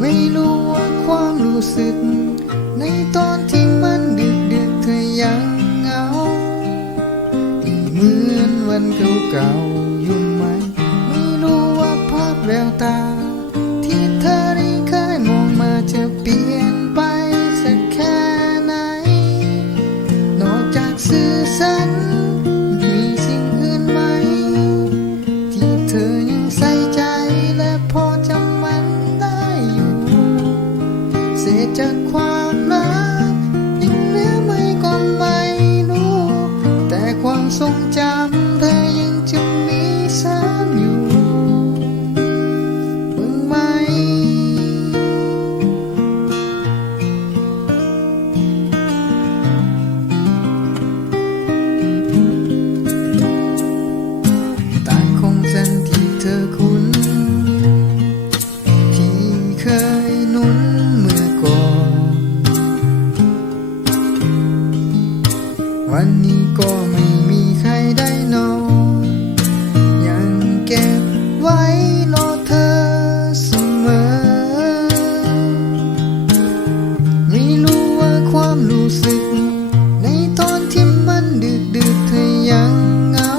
ไม่รู้ว่าความรู้สึกในตอนที่มันดึกเธอยังเหงาเหมือนวันเก่าๆอยู่ไหมไม่รู้ว่าภาพแววตาที่เธอได้เคยมองมาจะเปลี่ยนไปสักแค่ไหนนอกจากซื่อสัตย์มีสิ่งอื่นไหมที่เธอยังใส่ใจและพอจำมันได้อยู่เศษจากความรักยังเหลือไม่ก็ไม่รู้แต่ความทรงจำเธอยังจะมีซ้ำอยู่บ้างไหมต่างคงเส้นที่เธอคุ้นที่เคยนุ่นเมื่อก่อนวันนี้ก็ไม่มีใครได้นอนยังเก็บไว้รอเธอเสมอไม่รู้ว่าความรู้สึกในตอนที่มันดึกเธอยังเหงา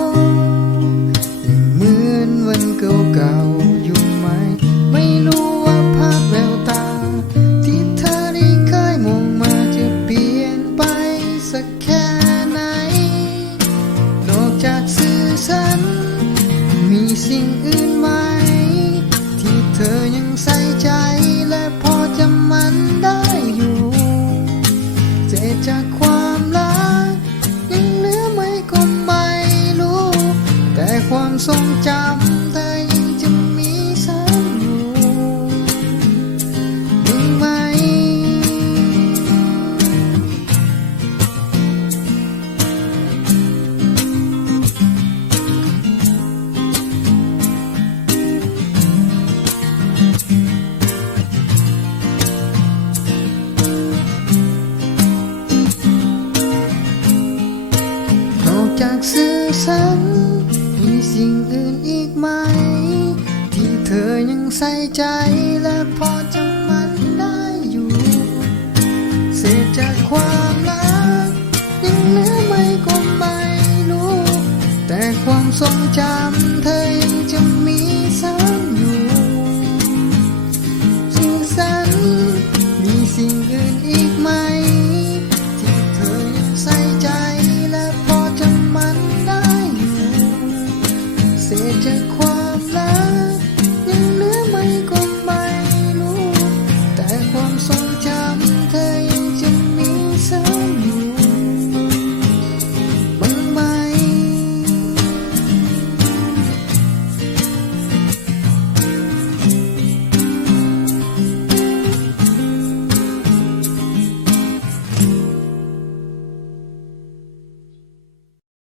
ยังเหมือนวันเก่าๆอยู่ไหมไม่รู้ว่าภาพแววตาที่เธอได้เคยมองมาจะเปลี่ยนไปสักแค่ไหนนอกจากซื่อสัตย์มีสิ่งอื่นไหมที่เธอยังใส่ใจและพอจำมันได้อยู่เศษจากความรักยังเหลือไหมก็ไม่รู้แต่ความทรงจำเธอยังจะมีซ้ำอยู่บ้างไหมนอกจากซื่อสัตย์มีสิ่งอื่นอีกไหมที่เธอยังใส่ใจและพอจำมันได้อยู่เศษจากความรักยังเหลือไม่ก็ไม่รู้แต่ความทรงจำเธอยังจะมีซ้ำ